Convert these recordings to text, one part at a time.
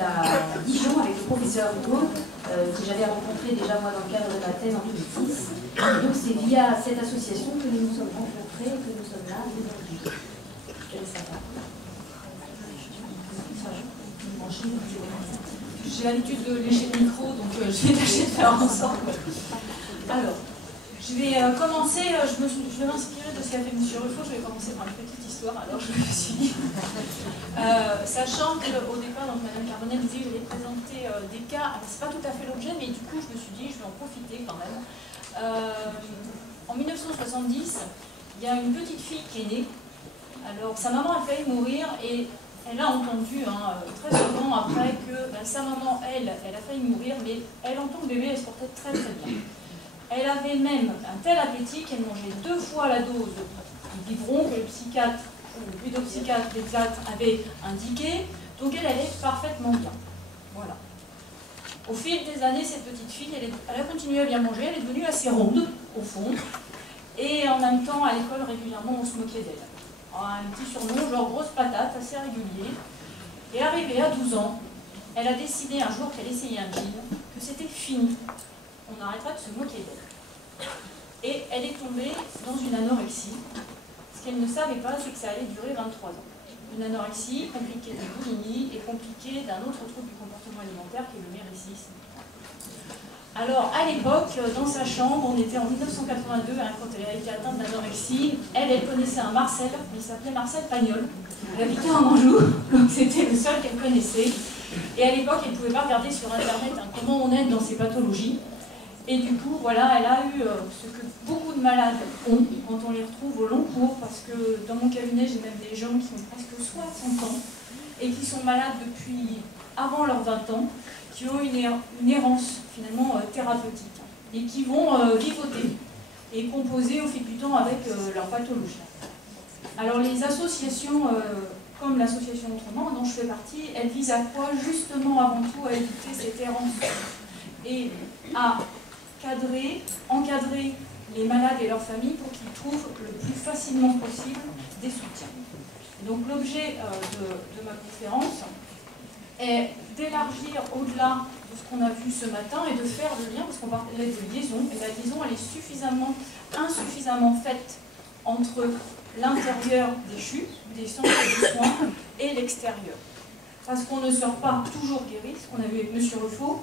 à Dijon avec le professeur Gaulle, que j'avais rencontré déjà moi dans le cadre de ma thèse en 2006. Et donc c'est via cette association que nous nous sommes rencontrés et que nous sommes là aujourd'hui. J'ai l'habitude de lécher le micro, donc je vais tâcher de faire en sorte. Alors, je vais commencer, je vais m'inspirer de ce qu'a fait M. Ruffo, je vais commencer par une petite histoire, alors je me suis dit. Sachant qu'au départ, donc, Mme Carbonel disait que je vais présenter des cas, c'est pas tout à fait l'objet, mais du coup je me suis dit, je vais en profiter quand même. En 1970, il y a une petite fille qui est née. Alors sa maman a failli mourir et elle a entendu très souvent après que sa maman, elle a failli mourir, mais elle, en tant que bébé, elle se portait très très bien. Elle avait même un tel appétit qu'elle mangeait 2 fois la dose du biberon que le psychiatre, ou le pédopsychiatre exact, avait indiqué, donc elle allait parfaitement bien. Voilà. Au fil des années, cette petite fille, elle a continué à bien manger, elle est devenue assez ronde, au fond, et en même temps, à l'école, régulièrement, on se moquait d'elle. Un petit surnom, genre grosse patate, assez régulier. Et arrivée à 12 ans, elle a décidé un jour qu'elle essayait un jean, que c'était fini. On arrêtera de se moquer d'elle. Et elle est tombée dans une anorexie. Ce qu'elle ne savait pas, c'est que ça allait durer 23 ans. Une anorexie compliquée de boulimie et compliquée d'un autre trouble du comportement alimentaire qui est le méricisme. Alors, à l'époque, dans sa chambre, on était en 1982, quand elle a été atteinte d'anorexie. Elle connaissait un Marcel, il s'appelait Marcel Pagnol. Elle habitait en Anjou, donc c'était le seul qu'elle connaissait. Et à l'époque, elle ne pouvait pas regarder sur Internet comment on aide dans ces pathologies. Et du coup, voilà, elle a eu ce que beaucoup de malades ont quand on les retrouve au long cours, parce que dans mon cabinet, j'ai même des gens qui ont presque 60 ans et qui sont malades depuis avant leurs 20 ans, qui ont une errance finalement thérapeutique et qui vont vivoter et composer au fil du temps avec leur pathologie. Alors les associations comme l'association Autrement, dont je fais partie, elles visent à quoi? Justement avant tout à éviter cette errance et à encadrer les malades et leurs familles pour qu'ils trouvent le plus facilement possible des soutiens. Donc l'objet de ma conférence est d'élargir au-delà de ce qu'on a vu ce matin et de faire le lien, parce qu'on parlait de liaison, et la liaison elle est insuffisamment faite entre l'intérieur des chutes, des centres de soins, et l'extérieur. Parce qu'on ne sort pas toujours guéri, ce qu'on a vu avec M. Ruffo,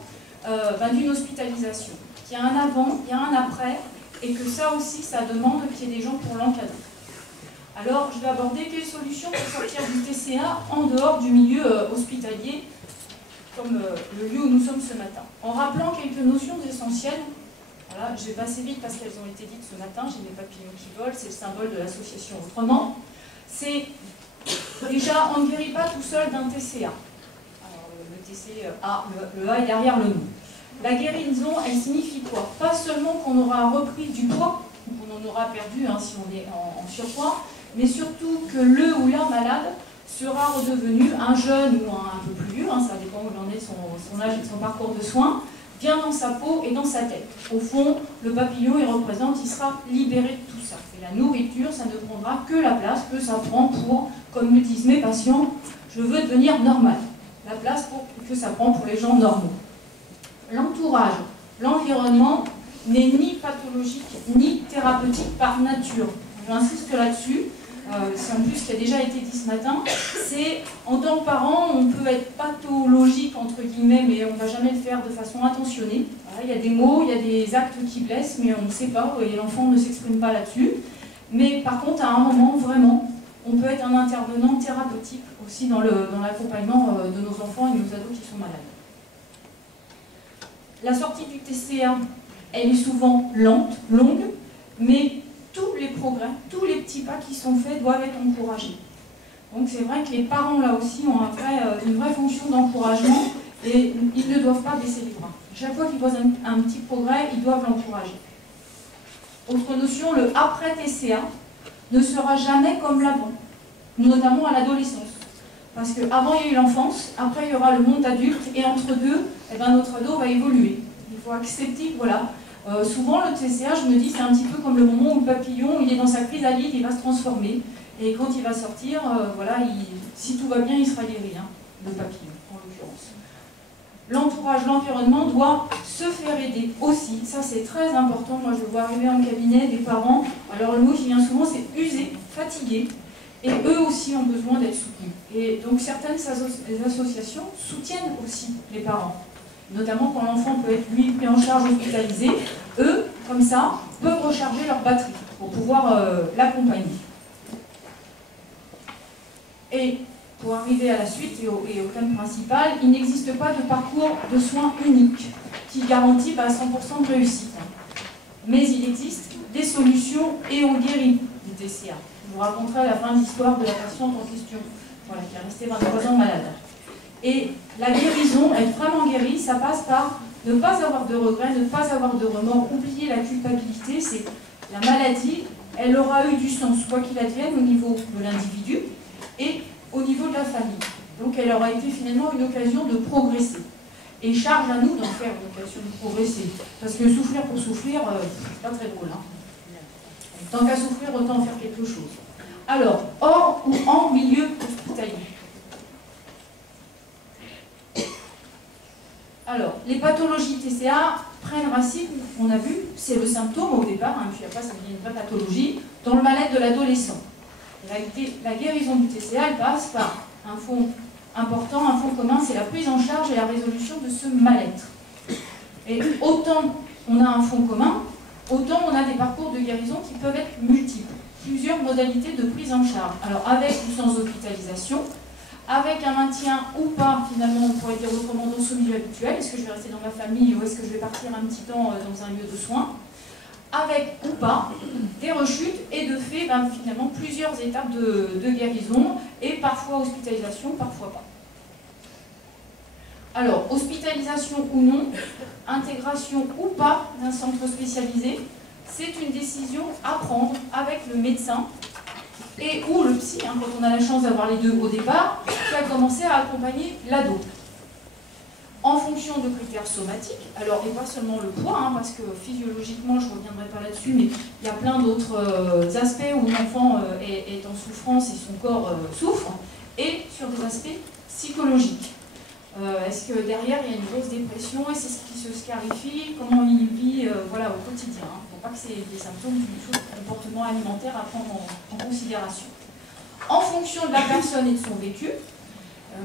d'une hospitalisation. Il y a un avant, il y a un après, et que ça aussi, ça demande qu'il y ait des gens pour l'encadrer. Alors, je vais aborder quelles solutions pour sortir du TCA en dehors du milieu hospitalier, comme le lieu où nous sommes ce matin. En rappelant quelques notions essentielles, voilà, je vais passer vite parce qu'elles ont été dites ce matin, j'ai mes papillons qui volent, c'est le symbole de l'association Autrement. C'est déjà, on ne guérit pas tout seul d'un TCA. Alors, le TCA, le A est derrière le nom. La guérison, elle signifie quoi? Pas seulement qu'on aura repris du poids, ou qu'on en aura perdu si on est en surpoids, mais surtout que le ou la malade sera redevenu un jeune ou un peu plus vieux, ça dépend où il en est son âge et son parcours de soins, bien dans sa peau et dans sa tête. Au fond, le papillon, il sera libéré de tout ça. Et la nourriture, ça ne prendra que la place que ça prend pour, comme me disent mes patients, je veux devenir normal. La place que ça prend pour les gens normaux. L'entourage, l'environnement n'est ni pathologique ni thérapeutique par nature. J'insiste là-dessus, c'est en plus ce qui a déjà été dit ce matin, c'est en tant que parent, on peut être pathologique entre guillemets, mais on ne va jamais le faire de façon intentionnée. Voilà, il y a des mots, il y a des actes qui blessent, mais on ne sait pas, et l'enfant ne s'exprime pas là-dessus. Mais par contre, à un moment, vraiment, on peut être un intervenant thérapeutique aussi dans l'accompagnement de nos enfants et de nos ados qui sont malades. La sortie du TCA, elle est souvent lente, longue, mais tous les progrès, tous les petits pas qui sont faits doivent être encouragés. Donc c'est vrai que les parents là aussi ont une vraie fonction d'encouragement et ils ne doivent pas baisser les bras. Chaque fois qu'ils voient un petit progrès, ils doivent l'encourager. Autre notion, le après-TCA ne sera jamais comme l'avant, notamment à l'adolescence. Parce qu'avant il y a eu l'enfance, après il y aura le monde adulte, et entre deux, notre ado va évoluer. Il faut accepter que voilà, souvent le TCA, je me dis, c'est un petit peu comme le moment où le papillon, il est dans sa chrysalide, il va se transformer, et quand il va sortir, voilà, si tout va bien, il sera guéri, le papillon en l'occurrence. l'entourage, l'environnement doit se faire aider aussi. Ça, c'est très important. Moi, je vois arriver en cabinet des parents, alors le mot qui vient souvent, c'est usés, fatigués, et eux aussi ont besoin d'être soutenus. Et donc, certaines associations soutiennent aussi les parents, notamment quand l'enfant peut être, lui, pris en charge, hospitalisé. Eux, comme ça, peuvent recharger leur batterie pour pouvoir l'accompagner. Et pour arriver à la suite et au thème principal, il n'existe pas de parcours de soins unique qui garantit 100% de réussite. Mais il existe des solutions et on guérit du TCA. Je vous raconterai à la fin l'histoire de la patiente en question, voilà, qui est restée 23 ans malade. Et la guérison, être vraiment guérie, ça passe par ne pas avoir de regrets, ne pas avoir de remords, oublier la culpabilité. C'est la maladie, elle aura eu du sens, quoi qu'il advienne, au niveau de l'individu et au niveau de la famille. Donc elle aura été finalement une occasion de progresser. Et charge à nous d'en faire une occasion de progresser. Parce que souffrir pour souffrir, c'est pas très drôle. Hein. Tant qu'à souffrir, autant en faire quelque chose. Alors, hors ou en milieu hospitalier. Alors, les pathologies TCA prennent racine, on a vu, c'est le symptôme au départ, hein, puis après ça devient une vraie pathologie, dans le mal-être de l'adolescent. La guérison du TCA, elle passe par un fond important, un fond commun, c'est la prise en charge et la résolution de ce mal-être. Et autant on a un fond commun, autant on a des parcours de guérison qui peuvent être multiples. Plusieurs modalités de prise en charge. Alors avec ou sans hospitalisation, avec un maintien ou pas, finalement, on pourrait dire autrement, dans ce milieu habituel. Est-ce que je vais rester dans ma famille ou est-ce que je vais partir un petit temps dans un lieu de soins? Avec ou pas des rechutes et de fait, finalement, plusieurs étapes de guérison et parfois hospitalisation, parfois pas. Alors, hospitalisation ou non, intégration ou pas d'un centre spécialisé, c'est une décision à prendre avec le médecin et ou le psy, hein, quand on a la chance d'avoir les deux au départ, qui a commencé à accompagner l'ado. En fonction de critères somatiques, alors et pas seulement le poids, hein, parce que physiologiquement, je ne reviendrai pas là-dessus, mais il y a plein d'autres aspects où l'enfant est en souffrance et son corps souffre, et sur des aspects psychologiques. Est-ce que derrière il y a une grosse dépression et c'est ce qui se scarifie, comment il vit voilà, au quotidien. Il ne faut pas que c'est des symptômes du comportement alimentaire à prendre en considération. En fonction de la personne et de son vécu,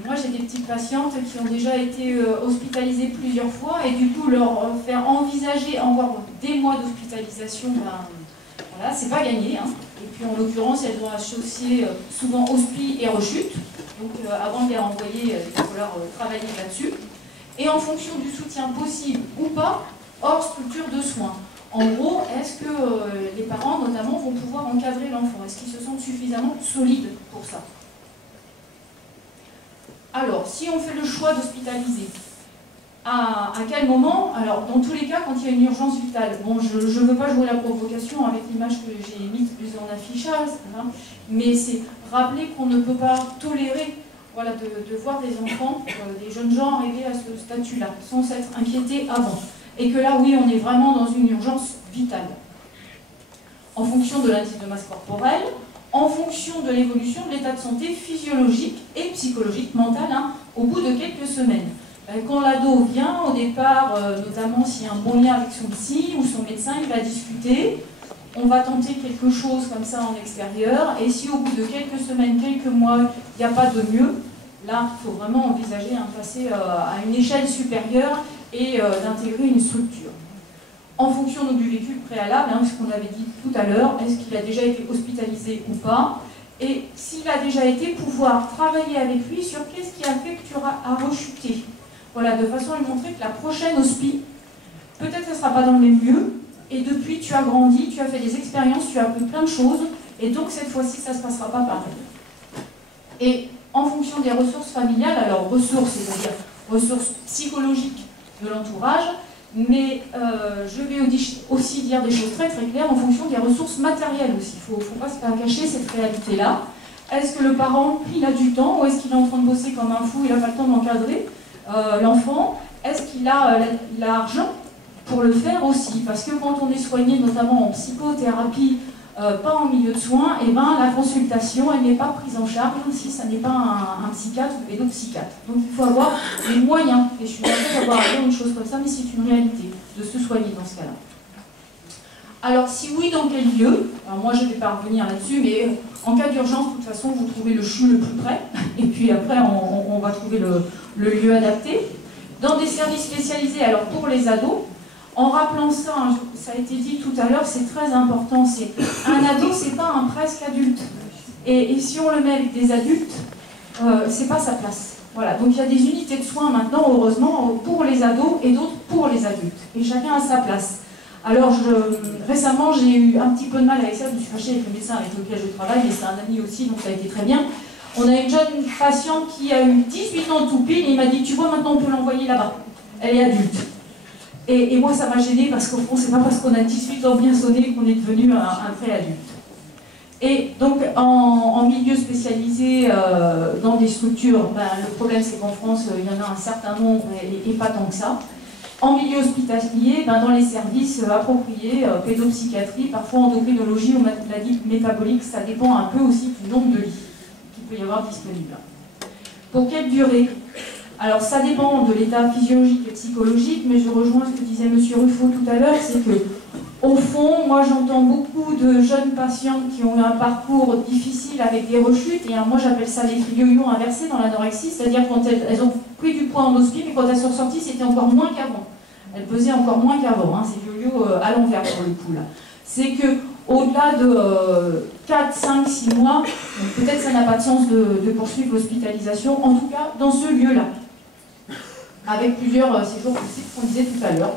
moi j'ai des petites patientes qui ont déjà été hospitalisées plusieurs fois et du coup leur faire envisager encore des mois d'hospitalisation, voilà, c'est pas gagné. Hein. Et puis en l'occurrence elles vont associer souvent hospi et rechute. Donc avant de les renvoyer, il va falloir travailler là-dessus. Et en fonction du soutien possible ou pas, hors structure de soins. En gros, est-ce que les parents, notamment, vont pouvoir encadrer l'enfant? Est-ce qu'ils se sentent suffisamment solides pour ça? Alors, si on fait le choix d'hospitaliser, à quel moment? Alors, dans tous les cas, quand il y a une urgence vitale. Bon, je ne veux pas jouer la provocation avec l'image que j'ai mise plus en affichage, hein, mais c'est rappeler qu'on ne peut pas tolérer voilà, de voir des enfants, des jeunes gens arriver à ce statut-là, sans s'être inquiétés avant. Et que là, oui, on est vraiment dans une urgence vitale. En fonction de l'indice de masse corporelle, en fonction de l'évolution de l'état de santé physiologique et psychologique, mental, hein, au bout de quelques semaines. Quand l'ado vient, au départ, notamment s'il y a un bon lien avec son psy ou son médecin, il va discuter. On va tenter quelque chose comme ça en extérieur. Et si au bout de quelques semaines, quelques mois, il n'y a pas de mieux, là, il faut vraiment envisager un passer à une échelle supérieure et d'intégrer une structure. En fonction donc, du vécu préalable, hein, ce qu'on avait dit tout à l'heure, est-ce qu'il a déjà été hospitalisé ou pas? Et s'il a déjà été, pouvoir travailler avec lui sur qu'est-ce qui a fait que tu auras à rechuter. Voilà, de façon à lui montrer que la prochaine hospi, peut-être que ce ne sera pas dans le même lieu, et depuis tu as grandi, tu as fait des expériences, tu as appris plein de choses, et donc cette fois-ci ça ne se passera pas pareil. Et en fonction des ressources familiales, alors ressources, c'est-à-dire ressources psychologiques de l'entourage, mais je vais aussi dire des choses très très claires en fonction des ressources matérielles aussi. Il ne faut pas se faire cacher cette réalité-là. Est-ce que le parent, il a du temps, ou est-ce qu'il est en train de bosser comme un fou, il n'a pas le temps d'encadrer l'enfant? Est-ce qu'il a l'argent pour le faire aussi? Parce que quand on est soigné, notamment en psychothérapie, pas en milieu de soins, et ben la consultation, elle n'est pas prise en charge si ça n'est pas un psychiatre ou pédopsychiatre. Donc il faut avoir les moyens, et je suis d'accord d'avoir à dire une chose comme ça, mais c'est une réalité, de se soigner dans ce cas-là. Alors si oui, dans quel lieu? Alors moi je ne vais pas revenir là-dessus, mais en cas d'urgence, de toute façon, vous trouvez le CHU le plus près, et puis après on va trouver le lieu adapté. Dans des services spécialisés, alors pour les ados, en rappelant ça, hein, ça a été dit tout à l'heure, c'est très important, c'est un ado, c'est pas un presque adulte. Et si on le met avec des adultes, c'est pas sa place. Voilà, donc il y a des unités de soins maintenant, heureusement, pour les ados et d'autres pour les adultes. Et chacun a sa place. Alors récemment, j'ai eu un petit peu de mal avec ça, je me suis fâchée avec le médecin avec lequel je travaille, mais c'est un ami aussi, donc ça a été très bien. On a une jeune patiente qui a eu 18 ans tout pile, et il m'a dit, tu vois, maintenant on peut l'envoyer là-bas. Elle est adulte. Et moi, ça m'a gênée parce qu'au fond, c'est pas parce qu'on a 18 ans bien sonné qu'on est devenu un vrai adulte. Et donc, en milieu spécialisé, dans des structures, ben, le problème c'est qu'en France, il y en a un certain nombre et pas tant que ça. En milieu hospitalier, ben, dans les services appropriés, pédopsychiatrie, parfois endocrinologie ou maladie métabolique, ça dépend un peu aussi du nombre de lits qu'il peut y avoir disponibles. Pour quelle durée? Alors ça dépend de l'état physiologique et psychologique, mais je rejoins ce que disait M. Ruffo tout à l'heure, c'est que, au fond, moi j'entends beaucoup de jeunes patientes qui ont eu un parcours difficile avec des rechutes, et moi j'appelle ça les yo-yo inversés dans l'anorexie, c'est-à-dire quand elles ont pris du poids en hospice, mais quand elles sont sorties, c'était encore moins qu'avant. Elles pesaient encore moins qu'avant, hein, c'est yo-yo à l'envers pour le coup là. C'est que au-delà de 4, 5, 6 mois, peut-être ça n'a pas de sens de poursuivre l'hospitalisation, en tout cas dans ce lieu-là, avec plusieurs séjours possibles qu'on disait tout à l'heure,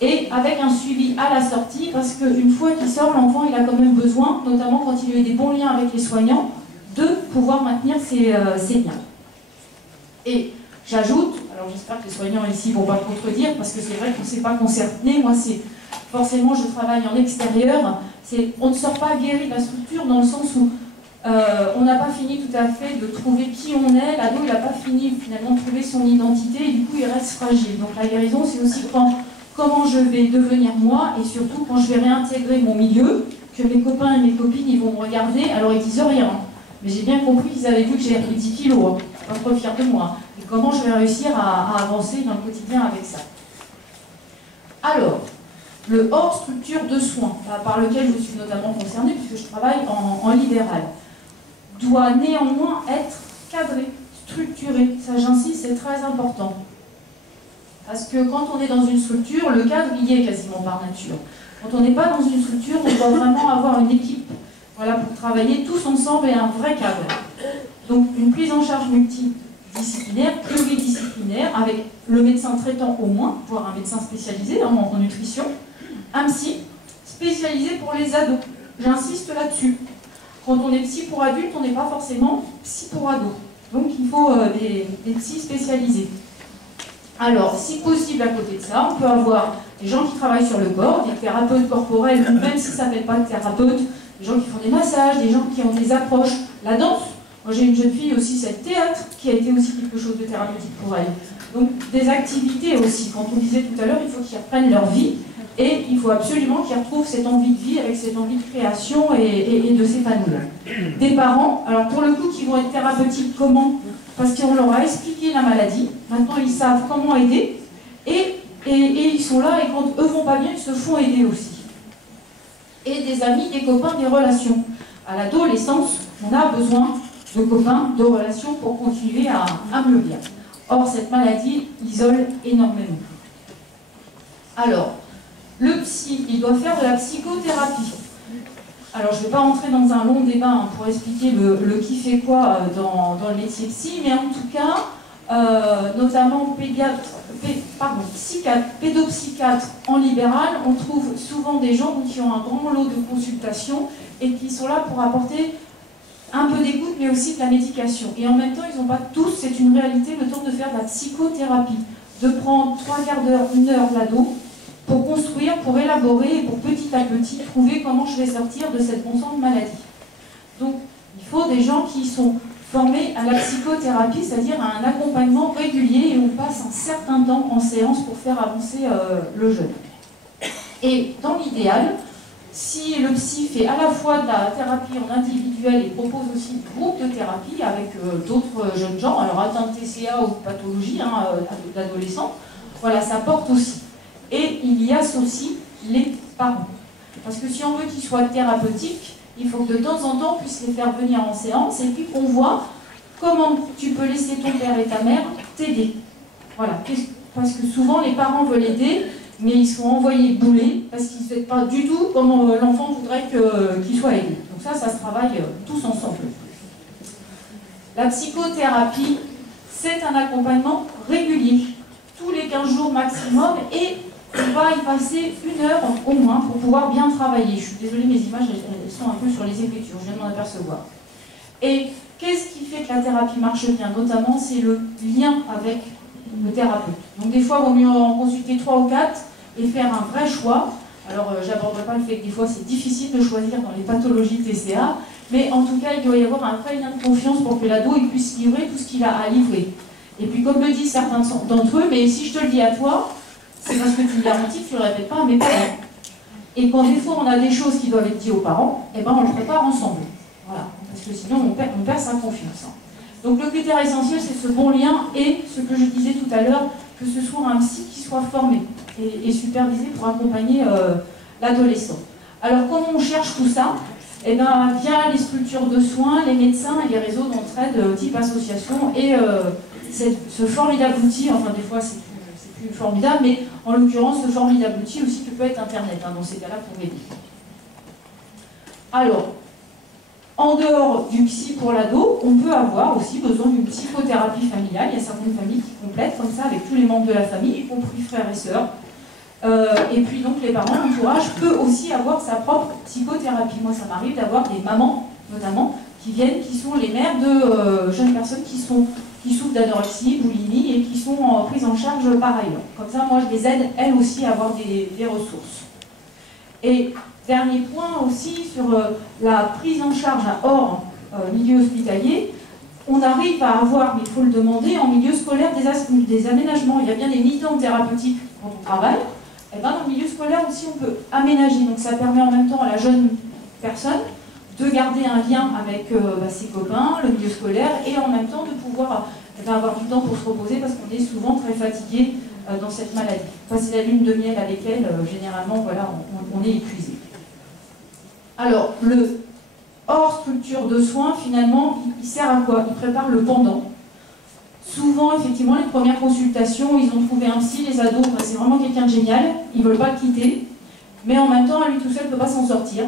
et avec un suivi à la sortie, parce qu'une fois qu'il sort, l'enfant il a quand même besoin, notamment quand il a eu des bons liens avec les soignants, de pouvoir maintenir ses liens. Et j'ajoute, alors j'espère que les soignants ici ne vont pas contredire, parce que c'est vrai qu'on ne s'est pas concerné, moi c'est forcément je travaille en extérieur, on ne sort pas guéri de la structure dans le sens où on n'a pas fini tout à fait de trouver qui on est, l'ado il n'a pas fini finalement de trouver son identité et du coup il reste fragile. Donc la guérison c'est aussi comment je vais devenir moi et surtout quand je vais réintégrer mon milieu, que mes copains et mes copines ils vont me regarder, alors ils disent rien. Mais j'ai bien compris qu'ils avaient vu que j'ai pris 10 kilos, hein, pas trop fiers de moi. Et comment je vais réussir à avancer dans le quotidien avec ça. Alors, le hors structure de soins, par lequel je suis notamment concernée, puisque je travaille en libéral, doit néanmoins être cadré, structuré. Ça, j'insiste, c'est très important. Parce que quand on est dans une structure, le cadre y est quasiment par nature. Quand on n'est pas dans une structure, on doit vraiment avoir une équipe, voilà, pour travailler tous ensemble et un vrai cadre. Donc une prise en charge multidisciplinaire, pluridisciplinaire, avec le médecin traitant au moins, voire un médecin spécialisé en nutrition, un psy spécialisé pour les ados. J'insiste là-dessus. Quand on est psy pour adultes, on n'est pas forcément psy pour ados. Donc il faut des psys spécialisés. Alors, si possible, à côté de ça, on peut avoir des gens qui travaillent sur le corps, des thérapeutes corporels, ou même si ça ne s'appelle pas de thérapeute, des gens qui font des massages, des gens qui ont des approches. La danse, moi j'ai une jeune fille aussi, c'est le théâtre, qui a été aussi quelque chose de thérapeutique pour elle. Donc des activités aussi. Quand on disait tout à l'heure, il faut qu'ils reprennent leur vie, et il faut absolument qu'ils retrouvent cette envie de vie avec cette envie de création et de s'épanouir. Des parents, alors pour le coup, qui vont être thérapeutiques, comment? Parce qu'on leur a expliqué la maladie, maintenant ils savent comment aider, et ils sont là, et quand eux vont pas bien, ils se font aider aussi. Et des amis, des copains, des relations. À l'adolescence, on a besoin de copains, de relations pour continuer à mieux bien. Or, cette maladie isole énormément. Alors, le psy, il doit faire de la psychothérapie. Alors, je ne vais pas entrer dans un long débat pour expliquer le qui fait quoi dans le métier psy, mais en tout cas, notamment psychiatre, pédopsychiatre en libéral, on trouve souvent des gens qui ont un grand lot de consultations et qui sont là pour apporter un peu d'écoute, mais aussi de la médication. Et en même temps, ils n'ont pas tous, c'est une réalité, le temps de faire de la psychothérapie, de prendre 3 quarts d'heure, 1 heure l'ado, pour construire, pour élaborer, et pour petit à petit trouver comment je vais sortir de cette constante maladie. Donc, il faut des gens qui sont formés à la psychothérapie, c'est-à-dire à un accompagnement régulier, et on passe un certain temps en séance pour faire avancer le jeune. Et dans l'idéal, si le psy fait à la fois de la thérapie en individuel et propose aussi des groupes de thérapie avec d'autres jeunes gens, alors atteints de TCA ou de pathologie, d'adolescents, voilà, ça porte aussi. Et il y associe les parents. Parce que si on veut qu'ils soient thérapeutiques, il faut que de temps en temps on puisse les faire venir en séance et puis qu'on voit comment tu peux laisser ton père et ta mère t'aider. Voilà, parce que souvent les parents veulent aider, mais ils sont envoyés bouler parce qu'ils ne savent pas du tout comment l'enfant voudrait qu'il soit aidé. Donc ça se travaille tous ensemble. La psychothérapie, c'est un accompagnement régulier, tous les 15 jours maximum, et on va y passer 1 heure au moins pour pouvoir bien travailler. Je suis désolée, mes images elles sont un peu sur les écritures, je viens de m'en apercevoir. Et qu'est-ce qui fait que la thérapie marche bien? Notamment, c'est le lien avec le thérapeute. Donc des fois, il vaut mieux en consulter 3 ou 4 et faire un vrai choix. Alors, j'aborderai pas le fait que des fois, c'est difficile de choisir dans les pathologies TCA, mais en tout cas, il doit y avoir un vrai lien de confiance pour que l'ado puisse livrer tout ce qu'il a à livrer. Et puis, comme le disent certains d'entre eux, mais si je te le dis à toi, c'est parce que tu me garantis que tu ne le répètes pas à mes parents. Et quand des fois, on a des choses qui doivent être dites aux parents, eh ben, on le prépare ensemble. Voilà. Parce que sinon, on perd sa confiance. Donc, le critère essentiel, c'est ce bon lien et ce que je disais tout à l'heure, que ce soit un psy qui soit formé et supervisé pour accompagner l'adolescent. Alors, comment on cherche tout ça? Eh bien, via les structures de soins, les médecins et les réseaux d'entraide type association et ce formidable outil, enfin des fois c'est plus formidable, mais en l'occurrence ce formidable outil aussi que peut être Internet, dans ces cas-là pour aider. Alors, en dehors du psy pour l'ado, on peut avoir aussi besoin d'une psychothérapie familiale. Il y a certaines familles qui complètent comme ça avec tous les membres de la famille, y compris frères et sœurs. Et puis donc les parents, l'entourage peut aussi avoir sa propre psychothérapie. Moi ça m'arrive d'avoir des mamans notamment qui viennent, qui sont les mères de jeunes personnes qui souffrent d'anorexie, boulimie et qui sont prises en charge par ailleurs. Comme ça moi je les aide elles aussi à avoir des ressources. Et dernier point aussi sur la prise en charge hors milieu hospitalier, on arrive à avoir, mais il faut le demander, en milieu scolaire des aménagements. Il y a bien des mi-temps thérapeutiques quand on travaille. Et bien dans le milieu scolaire aussi on peut aménager, donc ça permet en même temps à la jeune personne de garder un lien avec ses copains, le milieu scolaire, et en même temps de pouvoir avoir du temps pour se reposer parce qu'on est souvent très fatigué dans cette maladie. Passer la lune de miel avec elle, généralement voilà, on est épuisé. Alors le hors structure de soins, finalement, il sert à quoi? Il prépare le pendant. Souvent, effectivement, les premières consultations, ils ont trouvé un psy, les ados, c'est vraiment quelqu'un de génial, ils ne veulent pas le quitter, mais en même temps, à lui tout seul ne peut pas s'en sortir.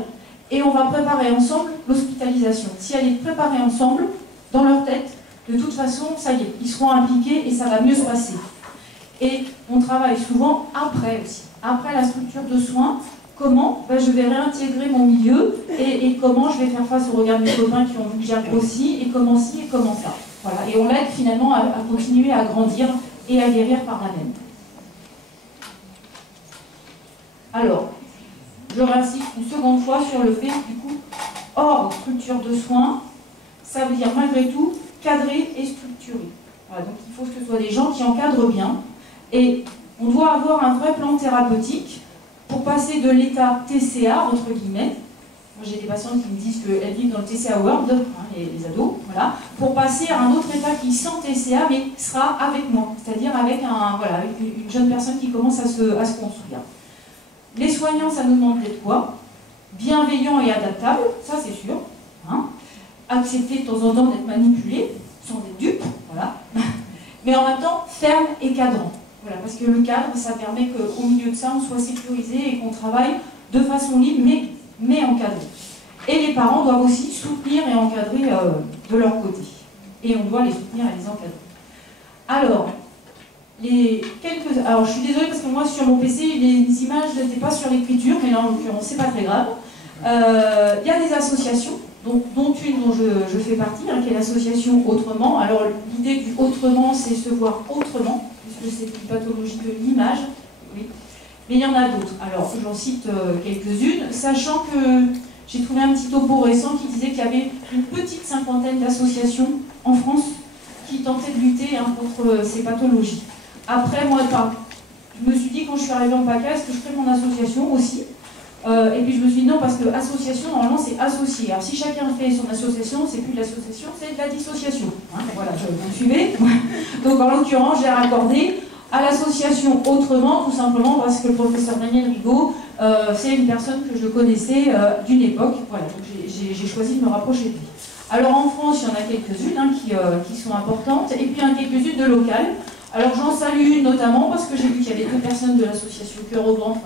Et on va préparer ensemble l'hospitalisation. Si elle est préparée ensemble, dans leur tête, de toute façon, ça y est, ils seront impliqués et ça va mieux se passer. Et on travaille souvent après aussi, après la structure de soins. Comment je vais réintégrer mon milieu et comment je vais faire face au regard de mes copains qui ont déjà grossi et comment ci et comment ça. Voilà. Et on l'aide finalement à continuer à grandir et à guérir par la même. Alors, je réinsiste une seconde fois sur le fait que du coup, hors structure de soins, ça veut dire malgré tout cadrer et structurer. Voilà, donc il faut que ce soit des gens qui encadrent bien et on doit avoir un vrai plan thérapeutique pour passer de l'état TCA, entre guillemets. Moi j'ai des patientes qui me disent qu'elles vivent dans le TCA World, les ados, voilà, pour passer à un autre état qui sent TCA, mais sera avec moi, c'est-à-dire avec, avec une jeune personne qui commence à se construire. Les soignants, ça nous demande d'être quoi? Bienveillants et adaptables, ça c'est sûr. Accepter de temps en temps d'être manipulés, sans être dupes, voilà. Mais en même temps, ferme et cadrant. Voilà, parce que le cadre, ça permet qu'au milieu de ça, on soit sécurisé et qu'on travaille de façon libre, mais encadré. Et les parents doivent aussi soutenir et encadrer de leur côté. Et on doit les soutenir et les encadrer. Alors, alors je suis désolée parce que moi, sur mon PC, les images n'étaient pas sur l'écriture, mais là, en l'occurrence, c'est pas très grave. Il y a des associations, dont une dont je fais partie, qui est l'association Autrement. Alors, l'idée du Autrement, c'est se voir autrement. C'est une pathologie de l'image, oui. Mais il y en a d'autres. Alors, j'en cite quelques-unes, sachant que j'ai trouvé un petit topo récent qui disait qu'il y avait une petite cinquantaine d'associations en France qui tentaient de lutter contre ces pathologies. Après, moi, je me suis dit, quand je suis arrivée en PACA, est-ce que je ferais mon association aussi, Et puis je me suis dit non, parce que association, normalement, c'est associé. Alors si chacun fait son association, c'est plus de l'association, c'est de la dissociation. Hein, voilà, vous me suivez. Donc en l'occurrence, j'ai raccordé à l'association autrement, tout simplement parce que le professeur Daniel Rigaud, c'est une personne que je connaissais d'une époque. Voilà, donc j'ai choisi de me rapprocher de lui. Alors en France, il y en a quelques-unes hein, qui sont importantes, et puis il y en a quelques-unes de locales. Alors j'en salue une notamment parce que j'ai vu qu'il y avait 2 personnes de l'association Cœur au Grand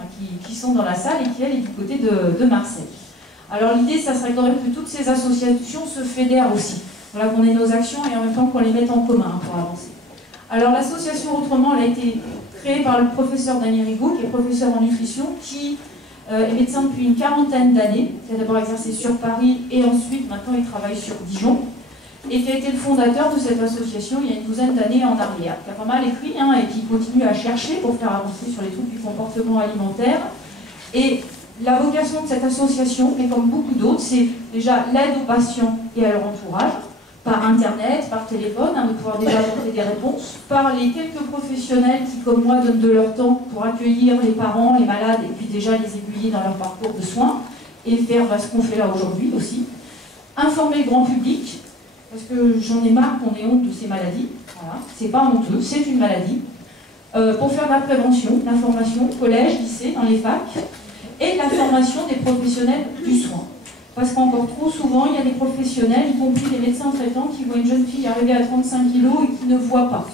qui sont dans la salle et qui elle est du côté de Marseille. Alors l'idée, ça serait quand même que toutes ces associations se fédèrent aussi. Voilà, qu'on ait nos actions et en même temps qu'on les mette en commun pour avancer. Alors l'association Autrement, elle a été créée par le professeur Daniel Rigaud, qui est professeur en nutrition, qui est médecin depuis une 40aine d'années, qui a d'abord exercé sur Paris et ensuite, maintenant, il travaille sur Dijon, et qui a été le fondateur de cette association il y a une 12aine d'années en arrière, qui a pas mal écrit hein, et qui continue à chercher pour faire avancer sur les troubles du comportement alimentaire. Et la vocation de cette association, mais comme beaucoup d'autres, c'est déjà l'aide aux patients et à leur entourage, par internet, par téléphone, hein, de pouvoir déjà apporter des réponses, par les quelques professionnels qui, comme moi, donnent de leur temps pour accueillir les parents, les malades, et puis déjà les aiguiller dans leur parcours de soins, et faire ce qu'on fait là aujourd'hui aussi. Informer le grand public, parce que j'en ai marre qu'on ait honte de ces maladies. Voilà. C'est pas honteux, c'est une maladie. Pour faire de la prévention, l'information, collège, lycée, dans les facs, et la formation des professionnels du soin. Parce qu'encore trop souvent, il y a des professionnels, y compris des médecins traitants, qui voient une jeune fille arriver à 35 kg et qui ne voient pas.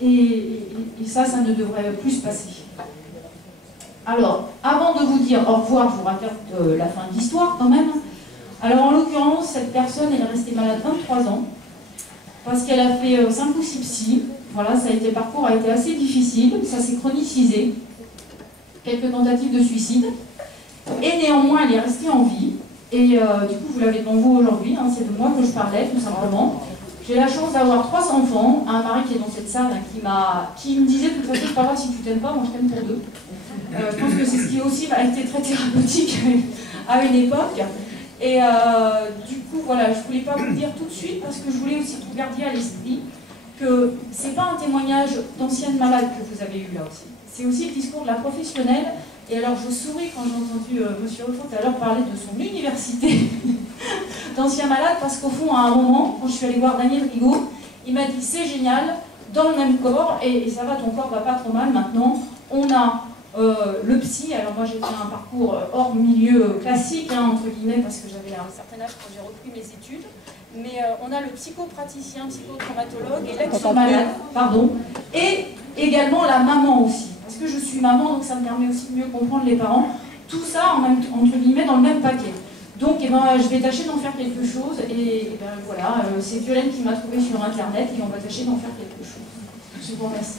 Et ça ne devrait plus se passer. Alors, avant de vous dire au revoir, je vous raconte la fin de l'histoire quand même. Alors en l'occurrence, cette personne, elle est restée malade 23 ans, parce qu'elle a fait 5 ou 6 psys. Voilà, le parcours a été assez difficile, ça s'est chronicisé. Quelques tentatives de suicide. Et néanmoins, elle est restée en vie. Et du coup, vous l'avez devant vous aujourd'hui, hein, c'est de moi que je parlais, tout simplement. J'ai la chance d'avoir 3 enfants, un mari qui est dans cette salle, qui me disait de toute façon, c'est pas grave si tu t'aimes pas, moi je t'aime pour 2. Je pense que c'est ce qui aussi a été très thérapeutique à une époque. Et du coup, voilà, je voulais pas vous le dire tout de suite, parce que je voulais aussi que vous gardiez à l'esprit que c'est pas un témoignage d'ancienne malade que vous avez eu là aussi. C'est aussi le discours de la professionnelle. Et alors je souris quand j'ai entendu M. Ruffo tout à l'heure parler de son université d'ancien malade, parce qu'au fond, à un moment, quand je suis allée voir Daniel Rigaud, il m'a dit c'est génial, dans le même corps, et ça va, ton corps va pas trop mal maintenant, on a le psy. Alors moi j'ai fait un parcours hors milieu classique, hein, entre guillemets, parce que j'avais un certain âge quand j'ai repris mes études, mais on a le psychopraticien, psychotraumatologue et l'ex-malade, pardon, et également la maman aussi. Parce que je suis maman, donc ça me permet aussi de mieux comprendre les parents. Tout ça, entre guillemets, dans le même paquet. Donc, je vais tâcher d'en faire quelque chose. Et voilà, c'est Violaine qui m'a trouvé sur Internet et on va tâcher d'en faire quelque chose. Je vous remercie.